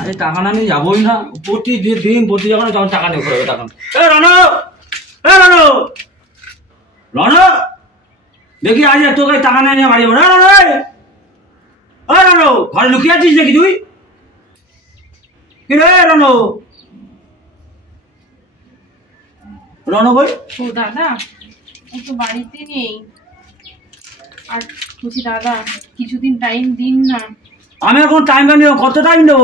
আরে টাকা না নিয়ে যাবোই না, প্রতিদিন যখন টাকা নিয়ে ঘুরে তখন রণ দেখি আজ তোকে টাকা নিয়ে বাড়ি যাবো। রণ ঘরে লুকিয়ে আছিস নাকি তুই? কি রে রণ? রণ বই ও দাদা তো বাড়িতে নেই। আর বলছি দাদা কিছুদিন টাইম দিন না। আমি এখন টাইম পাই, কত টাইম দেবো?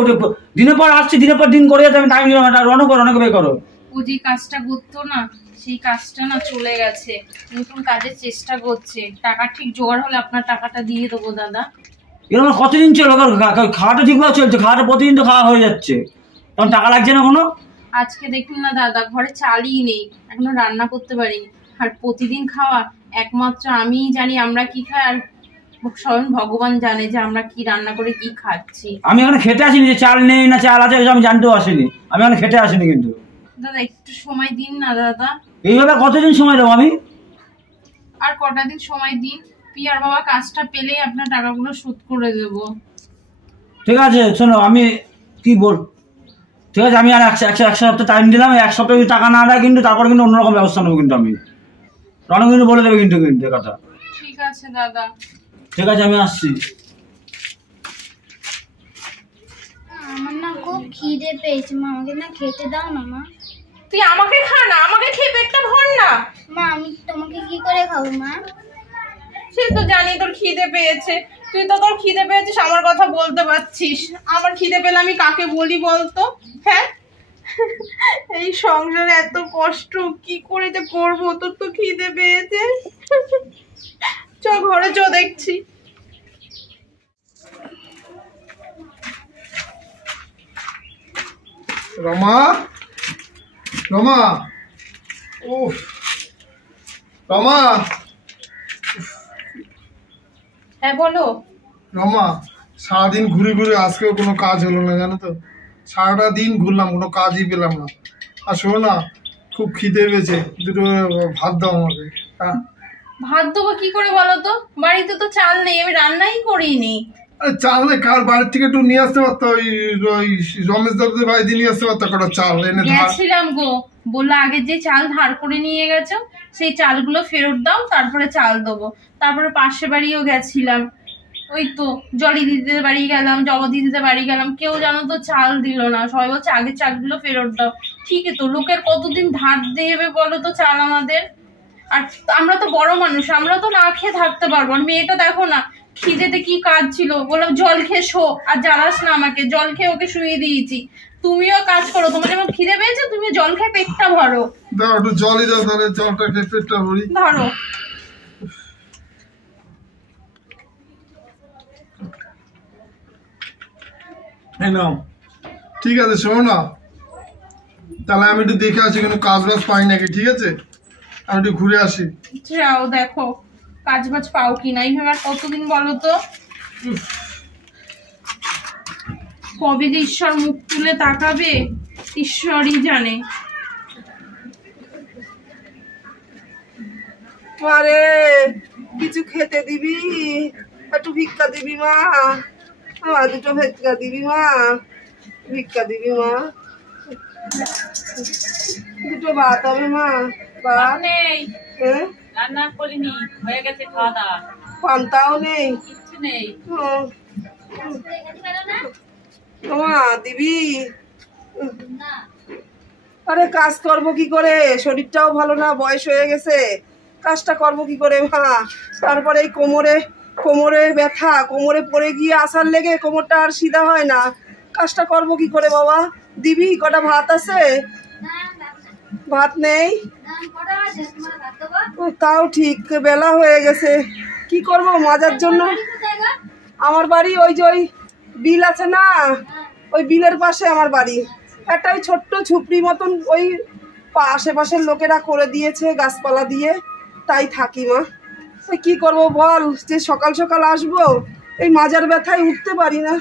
দিনের পর আসছি, দিনের পর দিন করে যাতে আমি টাইম দিলাম। রণ করো, অনেক বের করো। ও যে কাজটা করতো না সেই কাজটা না চলে গেছে, নতুন কাজের চেষ্টা করছে। টাকা ঠিক জোগাড় হলে আপনার টাকাটা দিয়ে দেবো দাদা। এরকম কতদিন চলো? খাওয়াটা ঠিকভাবে চলছে, খাওয়াটা প্রতিদিন তো খাওয়া হয়ে যাচ্ছে, তখন টাকা লাগছে না কোনো? আজকে দেখুন না দাদা ঘরে চালই নেই, এখনো রান্না করতে পারিনি। আর প্রতিদিন খাওয়া একমাত্র আমিই জানি আমরা কি খাই, আর স্বয়ং ভগবান জানে যে আমরা কি রান্না করে কি খাচ্ছি। আমি এখানে খেতে আসিনি যে চাল নেই না চাল আছে আমি জানতেও আসিনি। আমি এখানে খেতে আসিনি কিন্তু। দাদা একটু সময় দিন না দাদা। এইভাবে কতদিন সময় দেবো আমি? আর কটা দিন সময় দিন, পিয়ার বাবা কাজটা পেলেই আপনার টাকাগুলো শোধ করে দেবো। ঠিক আছে শোনো, আমি কি বল, ঠিক আছে আমি আর এক সপ্তাহ টাইম দিলাম। এক সপ্তাহ যদি টাকা না দেয় কিন্তু তারপর কিন্তু অন্যরকম ব্যবস্থা নেবো কিন্তু আমি। রণ কিন্তু বলে দেবে কিন্তু কথা। ঠিক আছে দাদা। ঠিক আছে আমি আসছি। আমার না খুব খিদে পেয়েছে মা, আমাকে না খেতে দাও না মা। তুই আমাকে খা না, আমাকে খেয়ে পেটটা ভর না। মা আমি তোমাকে কি করে খাবো মা? সে তো জানি তোর খিদে পেয়েছে, তুই তো তোর খিদে পেয়েছিস আমার কথা বলতে পারছিস। আমার খিদে পেলে আমি কাকে বলি বলতো? হ্যাঁ এই সংসারে এত কষ্ট কি করে যে করবো, তোর তো খিদে পেয়েছে। চ ঘরে চ দেখছি। রমা, রমা, ও রমা। হ্যাঁ বলো। রমা সারাদিন ঘুরে ঘুরে আজকেও কোনো কাজ হলো না জানো তো। সারাটা দিন ঘুরলাম, কোনো কাজই পেলাম না। আর শোনো না, খুব খিদে পেয়েছে, দুটো ভাত দাও আমাকে। হ্যাঁ ভাত দেবো কি করে বলো তো, বাড়িতে তো চাল নেই, আমি রান্নাই করিনি। আরে চাল কার বাড়ির থেকে একটু নিয়ে আসতে পারতো, ওই রমেশ দাদের বাড়িতে নিয়ে আসতে পারতো কটা চাল এনে। গেছিলাম গো, বললো আগে যে চাল ধার করে নিয়ে গেছো সেই চালগুলো ফেরত দাও তারপরে চাল দেবো। তারপরে পাশে বাড়িও গেছিলাম, ওই তো জলি দিদিদের বাড়ি গেলাম, জবা দিদিদের বাড়ি গেলাম, কেউ জানো তো চাল দিল না। সবাই বলছে আগের চালগুলো ফেরত দাও। ঠিকই তো, লোকের কতদিন ধার দেবে বলো তো চাল আমাদের। আর আমরা তো বড় মানুষ, আমরা তো না খেয়ে থাকতে পারবো। আর মেয়েটা দেখো না খিদেতে কি কাজ ছিল, বললাম জল খেয়ে শো, আর জ্বালাস না আমাকে। জল খেয়ে ওকে শুয়ে দিয়েছি। তুমিও কাজ করো, তোমার যেমন খিদে পেয়েছে তুমিও জল খেয়ে পেটটা ভরো। দাও একটু জলই দাও, তাহলে জলটা খেয়ে পেটটা ভরি। ধরো। নাও ঠিক আছে। শোনো না, তাহলে আমি একটু দেখে আসি কোনো কাজ বাজ পাই নাকি। ঠিক আছে আমি একটু ঘুরে আসি। যাও দেখো কাজ বাজ পাও কিনা। এইভাবে আর কতদিন বলো তো, কবে যে ঈশ্বর মুখ তুলে তাকাবে ঈশ্বরই জানে। মারে কিছু খেতে দিবি, একটু ভিক্ষা দিবি মা। আমার দুটো ভিক্ষা দিবি মা, ভিক্ষা দিবি মা। দুটো ভাত হবে মা? ভাত নেই, হ্যাঁ রান্না করিনি, হয়ে গেছে খাওয়া দাওয়া। পান্তাও নেই, কিচ্ছু নেই। মা দিবি? আরে কাজ করবো কি করে, শরীরটাও ভালো না, বয়স হয়ে গেছে, কাজটা করবো কি করে মা? তারপরে এই কোমরে ব্যথা, কোমরে পড়ে গিয়ে আসার লেগে কোমরটা আর সিধা হয় না। কাজটা করবো কি করে বাবা? দিবি? কটা ভাত আছে? ভাত নেই? তাও ঠিক, বেলা হয়ে গেছে, কি করবো মাজার জন্য। আমার বাড়ি ওই যে ওই বিল আছে না, ওই বিলের পাশে আমার বাড়ি। একটা ওই ছোট্ট ঝুপড়ি মতন ওই আশেপাশের লোকেরা করে দিয়েছে গাছপালা দিয়ে, তাই থাকি মা। ওই কি করবো বল, যে সকাল সকাল আসবো, এই মাজার ব্যথায় উঠতে পারি না।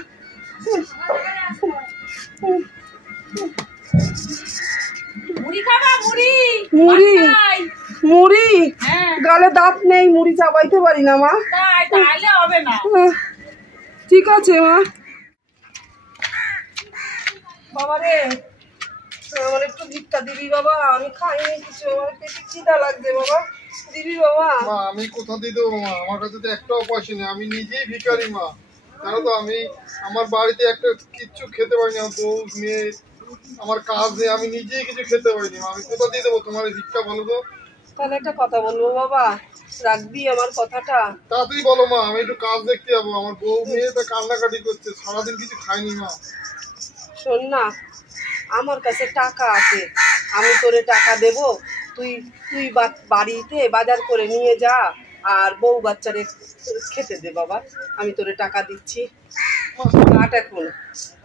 মুড়ি খাবা? মুড়ি মুড়ি? মুড়ি? হ্যাঁ। গালে দাঁত নেই, মুড়ি চাবাইতে পারি না মা। তাহলে হবে না। ঠিক আছে মা। বাবা রে, আমার একটু ভিক্ষা দিবি বাবা, আমি খাইনি কিছু, আমার পেটে খিদা লাগছে বাবা, দিবি বাবা? মা আমি কোথা দিয়ে দেবো মা, আমার কাছে তো একটাও পয়সা নেই, আমি নিজেই ভিখারি মা। জানো তো আমি আমার বাড়িতে একটা কিচ্ছু খেতে পারিনি, আমার বউ মেয়ে, আমার কাজ নেই, আমি নিজেই কিছু খেতে পারিনি মা, আমি কোথা দিয়ে দেবো তোমার এই ভিক্ষা বলো তো? তাহলে একটা কথা বলবো বাবা, রাখবি আমার কথাটা? তাড়াতাড়ি বলো মা, আমি একটু কাজ দেখতে যাবো, আমার বউ মেয়ে তা কান্নাকাটি করছে, সারাদিন কিছু খাইনি মা। শোন না, আমার কাছে টাকা আছে, আমি তোরে টাকা দেব, তুই তুই বাড়িতে বাজার করে নিয়ে যা আর বউ বাচ্চারে খেতে দে বাবা, আমি তোরে টাকা দিচ্ছি। কাট এখন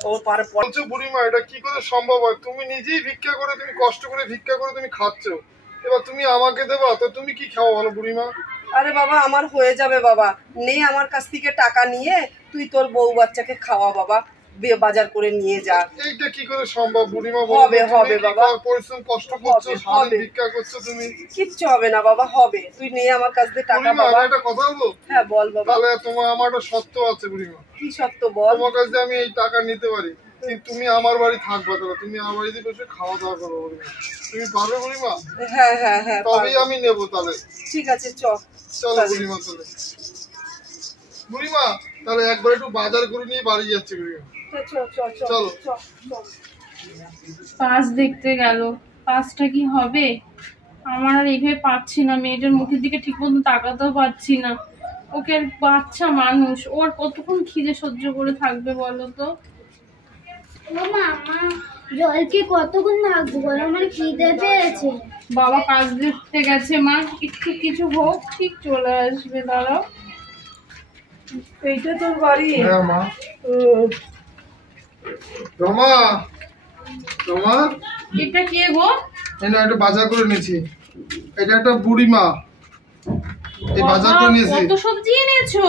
ওর পারে বলছো বুড়িমা, এটা কি করে সম্ভব হয়? তুমি নিজেই ভিক্ষা করে, তুমি কষ্ট করে ভিক্ষা করে তুমি খাচ্ছ, এবার তুমি আমাকে দেবা, তো তুমি কি খাও বলো বুড়িমা? আরে বাবা আমার হয়ে যাবে বাবা, নে আমার কাছ থেকে টাকা নিয়ে তুই তোর বউ বাচ্চাকে খাওয়া বাবা, বাজার করে নিয়ে যা। এইটা কি করে সম্ভব বুড়িমা? হবে হবে বাবা, পরিশ্রম কষ্ট করছো, সারাদিন ভিক্ষা করছো তুমি, কিচ্ছু হবে না বাবা, হবে, তুই নে আমার কাছ থেকে টাকা বুড়িমা। বাবা। একটা কথা বলবো? হ্যাঁ বল বাবা। তাহলে তোমার আমার একটা শর্ত আছে বুড়িমা। কি শর্ত বল? তোমার কাছে আমি এই টাকা নিতে পারি, কিন্তু তুমি আমার বাড়ি থাকবা, তাহলে তুমি আমার বাড়িতে বসে খাওয়া দাওয়া করো বুড়িমা, তুমি পারবে বুড়িমা? হ্যাঁ হ্যাঁ হ্যাঁ তবেই আমি নেবো। তাহলে ঠিক আছে, চলো বুড়িমা, তাহলে বুড়িমা তাহলে একবার একটু বাজার করে নিয়ে বাড়ি যাচ্ছি বুড়িমা। চলো। পাস দেখতে গেল, পাসটা কি হবে? আমার আর এইভাবে পাচ্ছি না, মেয়েটার মুখের দিকে ঠিক মতো তাকাতেও পাচ্ছি না। ওকে আর বাচ্চা মানুষ, ওর কতক্ষণ খিদে সহ্য করে থাকবে বলো তো? ও মা, জলকে কতক্ষণ থাকবো বলো, আমার খিদে পেয়েছে। বাবা কাজ দেখতে গেছে, মা একটু কিছু হোক ঠিক চলে আসবে, দাঁড়াও। এইটা তোর বাড়ি? হ্যাঁ মা। রমা, রমা এটা কে গো? এটা একটা বাজার করে নিয়েছি, এটা একটা বুড়িমা, এই বাজার করে নিয়েছি। কত সবজি এনেছো?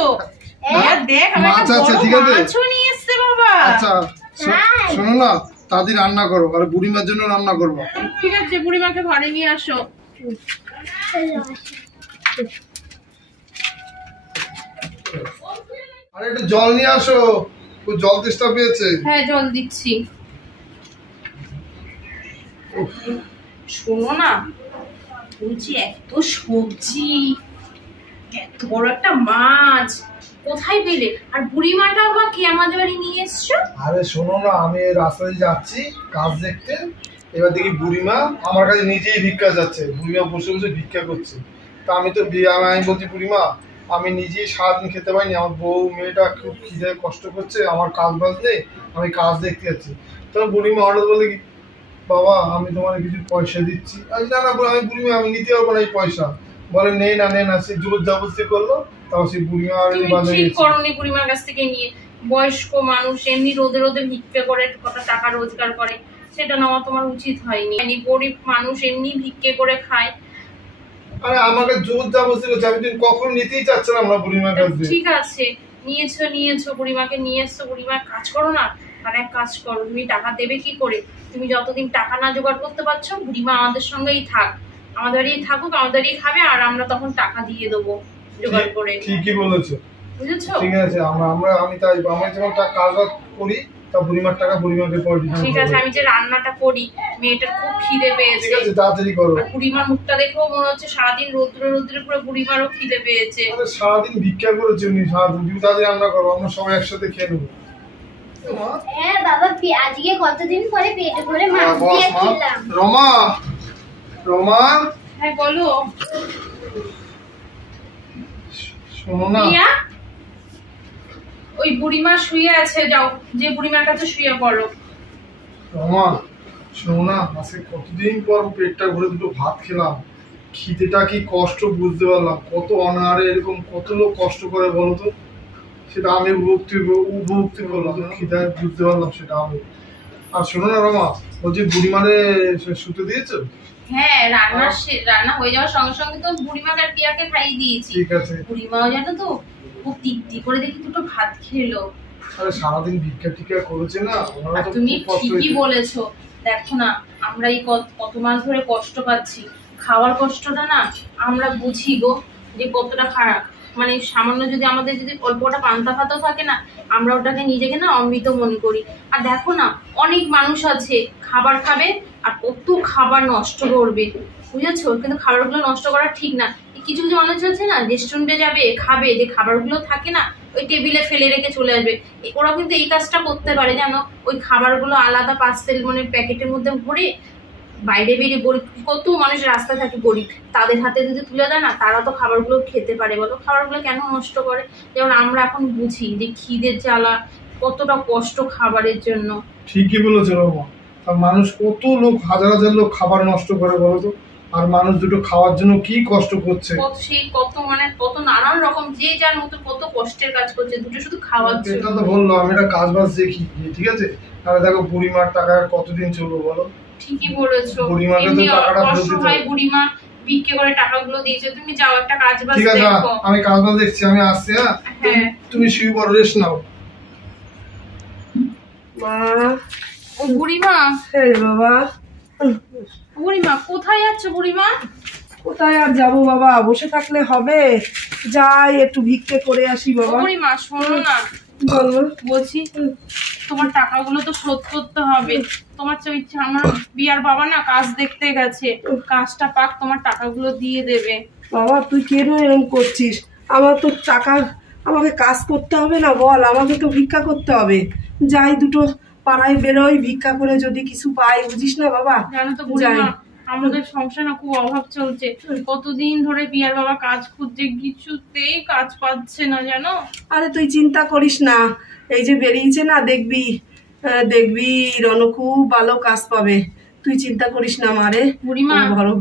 দেখ আমার মাছ একটা আছে, বড় ঠিক আছে? মাছও নিয়ে এসেছে বাবা। আচ্ছা শোনো না, তাড়াতাড়ি রান্না করো, আর বুড়িমার জন্য রান্না করবো। ঠিক আছে, বুড়িমাকে ঘরে নিয়ে আসো। আরে একটু জল নিয়ে আসো, খুব জল তেষ্টা পেয়েছে। হ্যাঁ জল দিচ্ছি। শোনো না, বলছি এত সবজি, এত বড় একটা মাছ কোথায় পেলে? আর বুড়িমাটাও বা কি আমাদের বাড়ি নিয়ে এসছো? আরে শোনো না, আমি এই রাস্তা দিয়ে যাচ্ছি কাজ দেখতে, এবার দেখি বুড়িমা আমার কাছে নিজেই ভিক্ষা যাচ্ছে, বুড়িমা বসে বসে ভিক্ষা করছে। তা আমি তো আমি বলছি বুড়িমা আমি নিজেই সারাদিন খেতে পারিনি, আমার বউ মেয়েটা খুব খিদে কষ্ট করছে, আমার কাজ বাজ নেই, আমি কাজ দেখতে যাচ্ছি। তখন বুড়িমা হঠাৎ বলে কি, বাবা আমি তোমার কিছু পয়সা দিচ্ছি। না না আমি বুড়িমা আমি নিতে পারবো না এই পয়সা, বলে নে না, সে জোর জবরদস্তি করলো, তাও সেই বুড়িমা ঠিক করনি বুড়িমার কাছ থেকে নিয়ে। বয়স্ক মানুষ এমনি রোদে রোদে ভিক্ষা করে কত টাকা রোজগার করে, সেটা নেওয়া তোমার উচিত হয়নি। গরিব মানুষ এমনি ভিক্ষে করে খায়। আরে আমাকে জোর জবরদস্তি করছে, আমি তুমি কখনো নিতেই চাচ্ছিলাম না বুড়িমার কাছে। ঠিক আছে নিয়েছো বুড়িমাকে নিয়ে এসছো, বুড়িমার কাজ করো না। আর এক কাজ করো, তুমি টাকা দেবে কি করে? তুমি যতদিন টাকা না জোগাড় করতে পারছো, বুড়িমা আমাদের সঙ্গেই থাক, আমাদের বাড়ি থাকুক, আমাদের বাড়ি খাবে, আর আমরা তখন টাকা দিয়ে দেবো জোগাড় করে। ঠিকই বলেছো, বুঝেছো? ঠিক আছে আমি তাই আমি যখন কাজ করি তা বুড়িমার টাকা বুড়িমাকে পরে দিই। ঠিক আছে, আমি যে রান্নাটা করি, মেয়েটার খুব খিদে পেয়েছে, ঠিক আছে তাড়াতাড়ি করো। আর বুড়িমার মুখটা দেখেও মনে হচ্ছে সারাদিন রৌদ্রে রৌদ্রে পুরো বুড়িমারও খিদে পেয়েছে। আরে সারাদিন ভিক্ষা করেছে উনি, সারাদিন তুমি তাড়াতাড়ি রান্না করো, আমরা সবাই একসাথে খেয়ে নেবো। হ্যাঁ বাবা, আজকে কতদিন পরে পেট ভরে মাছ দিয়ে খেলাম। রমা, রমা হ্যাঁ বলো। শোনো না, ওই বুড়িমা শুয়ে আছে, যাও যে বুড়িমার কাছে শুয়ে পড়ো। রমা শোনো না, আজকে কতদিন পর পেটটা ভরে দুটো ভাত খেলাম, খিদেটা কি কষ্ট বুঝতে পারলাম, কত অনাহারে এরকম কত লোক কষ্ট করে বলো তো, সেটা আমি উপভোক্তি করলাম, খিদায় বুঝতে পারলাম সেটা আমি। আর শোনো না রমা, বলছি বুড়িমারে শুতে দিয়েছো? হ্যাঁ রান্না হয়ে যাওয়ার সঙ্গে সঙ্গে তো বুড়িমাকে আর টিয়াকে খাইয়ে দিয়েছি। ঠিক আছে। বুড়িমাও জানো তো খুব তৃপ্তি করে দেখি দুটো ভাত খেলো। আরে সারাদিন ভিক্ষা টিক্ষা করেছে না, আর তুমি ঠিকই বলেছো, দেখো না আমরা এই কত মাস ধরে কষ্ট পাচ্ছি, খাওয়ার কষ্টটা না আমরা বুঝি গো যে কতটা খারাপ। মানে সামান্য যদি আমাদের যদি অল্পটা পান্তা ভাতও থাকে না, আমরা ওটাকে নিজেকে না অমৃত মনে করি। আর দেখো না, অনেক মানুষ আছে খাবার খাবে আর কত খাবার নষ্ট করবে, বুঝেছো? কিন্তু খাবারগুলো নষ্ট করা ঠিক না। কিছু কিছু মানুষ আছে না, রেস্টুরেন্টে যাবে খাবে, যে খাবারগুলো থাকে না ওই টেবিলে ফেলে রেখে চলে আসবে। ওরা কিন্তু এই কাজটা করতে পারে জানো, ওই খাবারগুলো আলাদা পার্সেল মানে প্যাকেটের মধ্যে ভরে বাইরে বেরিয়ে গরিব, কত মানুষ রাস্তায় থাকে গরিব, তাদের হাতে যদি তুলে দেয় না, তারা তো খাবারগুলো খেতে পারে। বলো খাবারগুলো কেন নষ্ট করে? যেমন আমরা এখন বুঝি যে খিদের জ্বালা, কতটা কষ্ট খাবারের জন্য। ঠিকই বলেছো রমা। আর মানুষ কত লোক, হাজার হাজার লোক খাবার নষ্ট করে বলো তো, আর মানুষ দুটো খাওয়ার জন্য কি কষ্ট করছে। কত মানে কত নানান রকম, যে যার মতো কত কষ্টের কাজ করছে দুটো শুধু খাওয়ার জন্য। এটা তো বললো, আমি একটা কাজ বাজ দেখি, ঠিক আছে? তাহলে দেখো বুড়িমার টাকা কতদিন চলবো বলো? ঠিকই বলেছো, বুড়িমাকে তো টাকাটা ফেরত দিতে অসহায় বুড়িমা ভিক্ষে করে টাকাগুলো দিয়েছে। তুমি যাও একটা কাজ বাজ ঠিক আছে, দেখো। আমি কাজ বাজ দেখছি, আমি আসছি। হ্যাঁ, তুমি শুয়ে পড়ো, রেস্ট নাও। মা, ও বুড়িমা, হ্যাঁ রে বাবা। বুড়িমা কোথায় যাচ্ছ বুড়িমা? কোথায় আর যাবো বাবা, বসে থাকলে হবে? যাই একটু ভিক্ষে করে আসি বাবা। বুড়িমা শোনো না, বলো। বলছি তোমার টাকাগুলো তো শোধ করতে হবে। তোমার ইচ্ছা, আমার বিয়ার বাবা না কাজ দেখতে গেছে, কাজটা পাক তোমার টাকাগুলো দিয়ে দেবে। বাবা তুই কেন এরকম করছিস? আমার তো টাকা, আমাকে কাজ করতে হবে না বল? আমাকে তো ভিক্ষা করতে হবে। যাই দুটো পাড়ায় বেরোই, ভিক্ষা করে যদি কিছু পাই, বুঝিস না বাবা? জানো তো বুড়িমা, আমাদের সংসার না খুব অভাব চলছে। কতদিন ধরে বিয়ার বাবা কাজ খুঁজছে, কিছুতেই কাজ পাচ্ছে না জানো। আরে তুই চিন্তা করিস না, এই যে বেরিয়েছে না, দেখবি দেখবি রনু খুব ভালো কাজ পাবে। তুই চিন্তা করিস না মারে, বুড়িমা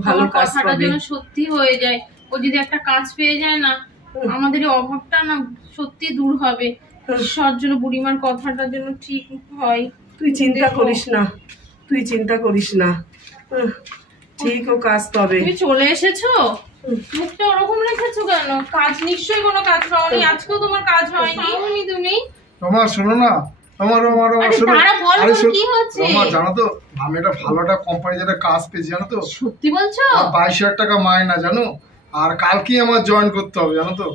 ভালো কাজ কথাটা পাবে। যেন সত্যি হয়ে যায়। ও যদি একটা কাজ পেয়ে যায় না, আমাদের এই অভাবটা না সত্যি দূর হবে। ঈশ্বর জন্য বুড়িমার কথাটা যেন ঠিক হয়। তুই চিন্তা করিস না, তুই চিন্তা করিস না, ঠিক ও কাজ পাবে। তুমি চলে এসেছো, মুখটা ওরকম রেখেছো কেন? কাজ নিশ্চয়ই কোনো কাজ হয়নি, আজকেও তোমার কাজ হয়নি। তুমি তোমার শোনো না, জানো তো আমি একটা ভালো একটা কোম্পানি যেটা কাজ পেয়েছি, জানো তো? সত্যি বলছো? 22,000 টাকা মাইনা, জানো? আর কালকেই আমার জয়েন করতে হবে, জানো তো?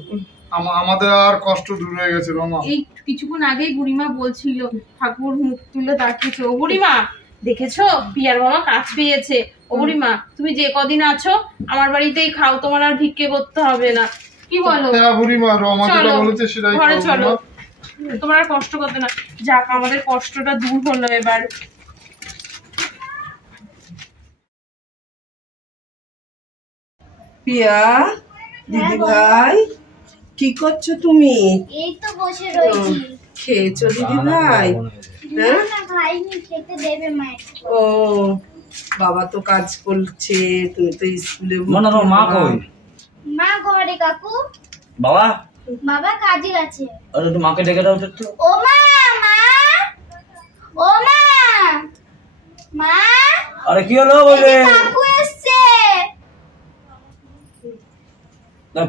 আমাদের আর কষ্ট দূর হয়ে গেছে রমা। এই কিছুক্ষণ আগেই বুড়িমা বলছিল, ঠাকুর মুখ তুলে তাকিয়েছে। ও বুড়িমা দেখেছো, পিয়ার বাবা কাজ পেয়েছে। ও বুড়িমা তুমি যে কদিন আছো আমার বাড়িতেই খাও, তোমার আর ভিক্ষে করতে হবে না। কি বলো? হ্যাঁ বুড়িমা, রমা যেটা বলেছে সেটাই ঘরে চলো, তোমার আর কষ্ট করতে না। যাক, আমাদের কষ্টটা দূর হলো এবার। পিয়া, দিদি ভাই, কি করছো তুমি? এই তো বসে রয়েছি। খেয়েছো দিদি ভাই? হ্যাঁ, না খাইনি, খেতে দেবে মায়ের। ও বাবা তো কাজ করছে, তুমি তো স্কুলে। মা কই? মা ঘরে কাকু। বাবা? বাবা কাজে গেছে। আরে তুই মাকে ডেকে দাও তো। ও মা, মা, ও মা, মা। আরে কি হলো বলে? কাকু এসেছে।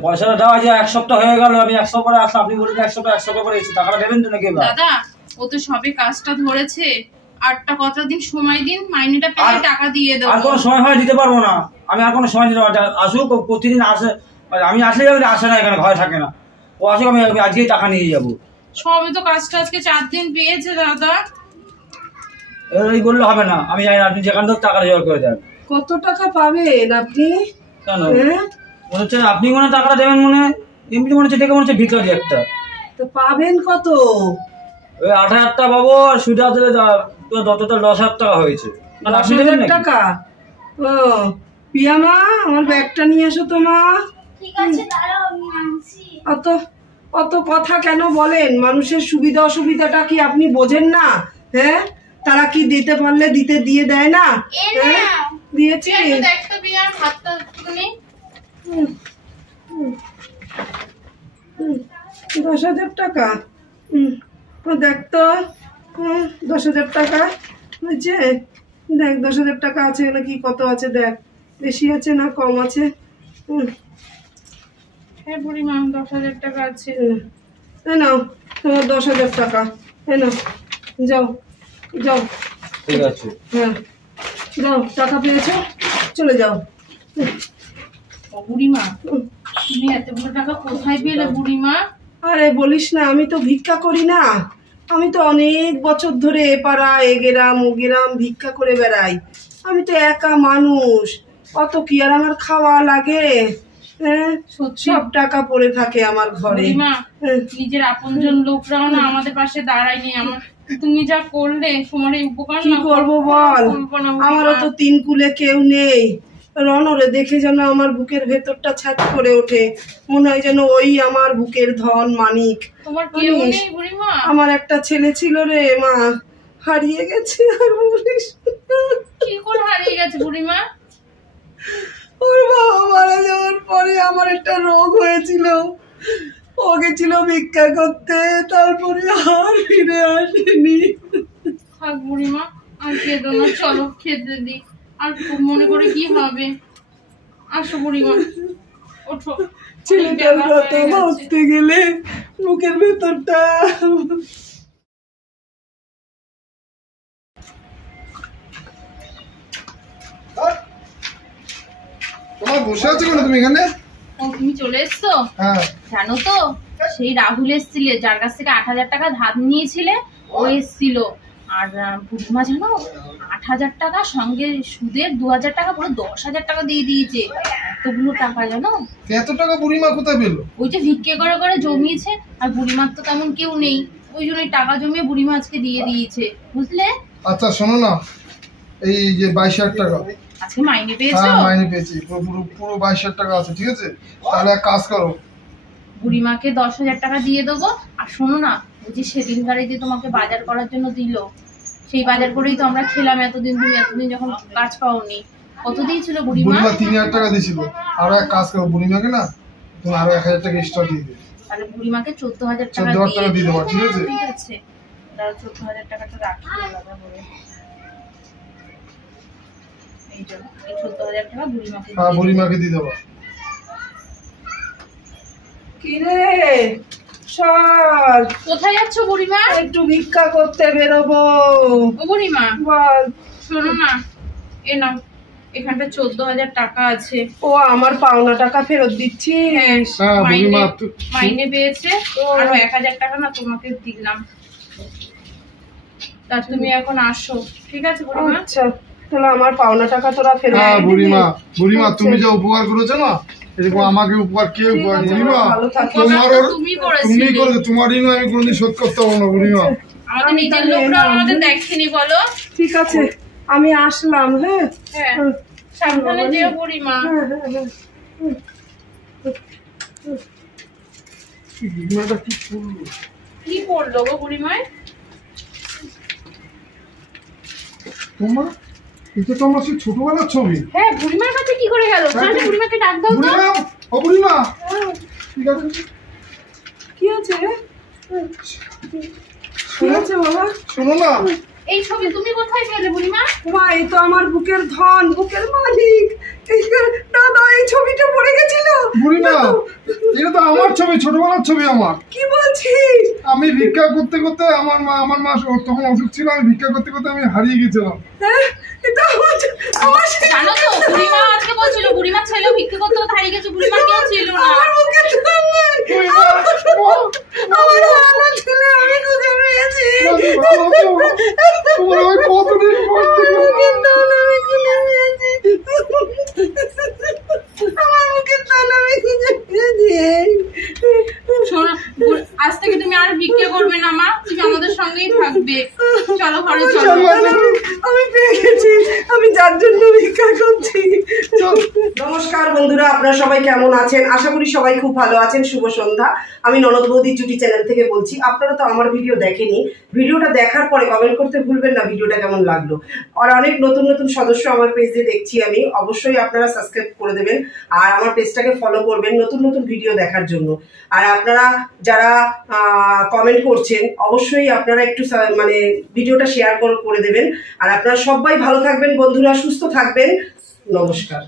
পয়সাটা দেওয়া যে 1 সপ্তাহ হয়ে গেল, আমি 100 করে আসলাম, আপনি বলেছেন 100 টাকা করে এসেছি, টাকাটা দেবেন তো নাকি? দাদা ও তো সবে কাজটা ধরেছে, আটটা কত দিন সময় দিন, মাইনেটা পেলে টাকা দিয়ে দেবো। আর কোনো সময় দিতে পারবো না আমি, আর কোনো সময় দিতে পারবো না। আসুক, প্রতিদিন আসে, আমি আসলে আসে না, এখানে ঘরে থাকে না। ও আসুক, আমি আজকেই টাকা নিয়ে যাবো। সবে তো কাজটা আজকে 4 দিন পেয়েছে দাদা। এই বললে হবে না, আমি জানি আপনি যেখান থেকে টাকা জোগাড় করে দেন। কত টাকা পাবেন আপনি? কেন মনে হচ্ছে আপনি মনে টাকাটা দেবেন? মনে এমনি মনে হচ্ছে, দেখে মনে হচ্ছে ভিখারি একটা। তো পাবেন কত? ওই 8,000 টাকা পাবো, আর সুদা দিলে 10,000 টাকা হয়েছে। 10,000 টাকা? ও পিয়া মা, আমার ব্যাগটা নিয়ে এসো তো মা। ঠিক আছে, দাঁড়াও আমি আনছি। অত কথা কেন বলেন? মানুষের সুবিধা অসুবিধাটা কি আপনি বোঝেন না? হ্যাঁ, তারা কি দিতে পারলে দিয়ে দেয় না? হ্যাঁ, দিয়েছি। দেখতো বিয়ার হাতটা তুমি 10,000 টাকা। দেখতো 10,000 টাকা হয়েছে? দেখ 10,000 টাকা আছে নাকি, কত আছে দেখ, বেশি আছে না কম আছে? হ্যাঁ বুড়িমা 10,000 টাকা আছে। নাও তোমার 10,000 টাকা, নাও, যাও যাও। ঠিক আছে, হ্যাঁ যাও, টাকা পেয়েছো, চলে যাও। বুড়িমা তুমি এতগুলো টাকা কোথায় পেলে বুড়িমা? আরে বলিস না, আমি তো ভিক্ষা করি না, আমি তো অনেক বছর ধরে এ পাড়া এ গ্রাম ও গ্রাম ভিক্ষা করে বেড়াই। আমি তো একা মানুষ, অত কি আর আমার খাওয়া লাগে? হ্যাঁ, সব টাকা পড়ে থাকে আমার ঘরে। বুড়িমা নিজের আপনজন লোকরাও না আমাদের পাশে দাঁড়ায়নি। আমার তুমি যা করলে তোমার এই উপকার কি করবো বল, আমারও তো তিন কুলে কেউ নেই। রনরে দেখে যেন আমার বুকের ভেতরটা ছাত করে ওঠে, মনে হয় যেন ওই আমার বুকের ধন মানিক। তোমার কেউ নেই বুড়িমা? আমার একটা ছেলে ছিল রে মা, হারিয়ে গেছে। আর বলিস কি করে হারিয়ে গেছে বুড়িমা? ওর বাবা মারা যাওয়ার পরে আমার একটা রোগ হয়েছিল, ও গেছিল ভিক্ষা করতে, তারপরে আর ফিরে আসেনি। থাক বুড়িমা, আর কেঁদো না, চলো খেতে দি। আর মনে করে কি হবে? আসো বুড়িমা, ওঠো। ছেলেটার কথা ভাবতে গেলে বুকের ভেতরটা। তোমার বসে আছো কেন তুমি এখানে? ও তুমি চলে এসছো? হ্যাঁ। জানো তো সেই রাহুল এসছিলে, যার কাছ থেকে 8,000 টাকা ধার নিয়েছিলে, ও এসছিল। আর বুড়িমা জানো 8,000 টাকা সঙ্গে সুদের 2,000 টাকা, পুরো 10,000 টাকা দিয়ে দিয়েছে। এতগুলো টাকা জানো? এত টাকা বুড়িমা কোথায় পেলো? ওই যে ভিক্ষে করে করে জমিয়েছে, আর বুড়িমার তো তেমন কেউ নেই, ওই জন্য টাকা জমিয়ে বুড়িমা আজকে দিয়ে দিয়েছে, বুঝলে? আচ্ছা শোনো না, এই যে 22,000 টাকা আজকে মাইনে পেয়েছো? হ্যাঁ মাইনে পেয়েছি, পুরো 22,000 টাকা আছে, ঠিক আছে? তাহলে এক কাজ করো, বুড়িমাকে 10,000 টাকা দিয়ে দেবো। আর শোনো না, ওই যে সেদিন গাড়ি যে তোমাকে বাজার করার জন্য দিল, সেই বাজার করেই তো আমরা খেলাম এতদিন। তুমি এতদিন যখন কাজ পাওনি, কত দিয়েছিল বুড়িমা? বুড়িমা 3,000 টাকা দিয়েছিল। আরো এক কাজ করো, বুড়িমাকে না তুমি আরো 1,000 টাকা এক্সট্রা দিয়ে দিও। তাহলে বুড়িমাকে 14,000 টাকা 14,000 টাকা দিয়ে দেবো, ঠিক আছে? ঠিক আছে, তাহলে 14,000 টাকাটা রাখি আলাদা করে। এই যে এই 14,000 টাকা বুড়িমাকে হ্যাঁ বুড়িমাকে দিয়ে দেবো। কিরে সর, কোথায় যাচ্ছ বুড়িমা? একটু ভিক্ষা করতে বেরোবো। ও বুড়িমা বল। শোনো না, এ নাও, এখানটা 14,000 টাকা আছে। ও আমার পাওনা টাকা ফেরত দিচ্ছিস? হ্যাঁ বুড়িমা মাইনে পেয়েছে, আরো 1,000 টাকা না তোমাকে দিলাম। তা তুমি এখন আসো, ঠিক আছে বুড়িমা? আচ্ছা, তাহলে আমার পাওনা টাকা তোরা ফেরত হ্যাঁ দিবি? বুড়িমা তুমি যা উপকার করেছো না, এরকম আমাকে উপকার কেউ করে বুড়িমা। ভালো থাকিস। তুমি তুমি করে, তোমার ঋণ আমি কোনোদিন শোধ করতে পারবো না বুড়িমা। আমাদের নিজের লোকরা আমাদের দেখেনি বলো। ঠিক আছে, আমি আসলাম। হ্যাঁ হ্যাঁ, সাবধানে যেও বুড়িমা। কি করলো গো বুড়িমায়? তোমার এটা তো আমার সেই ছোটবেলার ছবি। হ্যাঁ, বুড়িমার কাছে কি করে গেল? তাহলে বুড়িমাকে ডাক দাও তো। বুড়িমা, ও বুড়িমা, ঠিক আছে? কি আছে? কি আছে বাবা? শোনো না, এই ছবি তুমি কোথায় পেলে বুড়িমা? মা, এই তো আমার বুকের ধন, বুকের মালিক। দাদা, এই ছবিটা পড়ে গেছিল। বুড়িমা এটা তো আমার ছবি, ছোটবেলার ছবি আমার। কি বলছিস? আমি ভিক্ষা করতে করতে আমার মা তখন অসুখ ছিল, আমি ভিক্ষা করতে করতে আমি হারিয়ে গেছিলাম। হ্যাঁ, এটা আমার জানো তো বুড়িমা আজকে বলছিল বুড়িমার ছেলেও ভিক্ষা করতে করতে হারিয়ে গেছে, বুড়িমার কেউ ছিল না। আমার বুকের ধন নেই। আমার ভালো ছেলে আমি খুঁজে পেয়েছি। তোমার ওই কতদিন পর থেকে বুকের ধন আমি খুঁজে পেয়েছি। আমার বুকের ধন আমি খুঁজে পেয়েছি। শোনো, আজ থেকে তুমি আর ভিক্ষা করবে না মা, তুমি আমাদের সঙ্গেই থাকবে। চলো ঘরে চলো। আমি পেয়ে গেছি, আমি যার জন্য ভিক্ষা করছি। নমস্কার বন্ধুরা, আপনারা সবাই কেমন আছেন? আশা করি সবাই খুব ভালো আছেন। শুভ সন্ধ্যা। আমি ননদ বৌদি জুটি চ্যানেল থেকে বলছি। আপনারা তো আমার ভিডিও দেখেনি, ভিডিওটা দেখার পরে কমেন্ট করতে ভুলবেন না ভিডিওটা কেমন লাগলো। আর অনেক নতুন নতুন সদস্য আমার পেজে দেখছি আমি, অবশ্যই আপনারা সাবস্ক্রাইব করে দেবেন আর আমার পেজটাকে ফলো করবেন নতুন নতুন ভিডিও দেখার জন্য। আর আপনারা যারা কমেন্ট করছেন, অবশ্যই আপনারা একটু মানে ভিডিওটা শেয়ার করে দেবেন। আর আপনারা সবাই ভালো থাকবেন বন্ধুরা, সুস্থ থাকবেন। নমস্কার।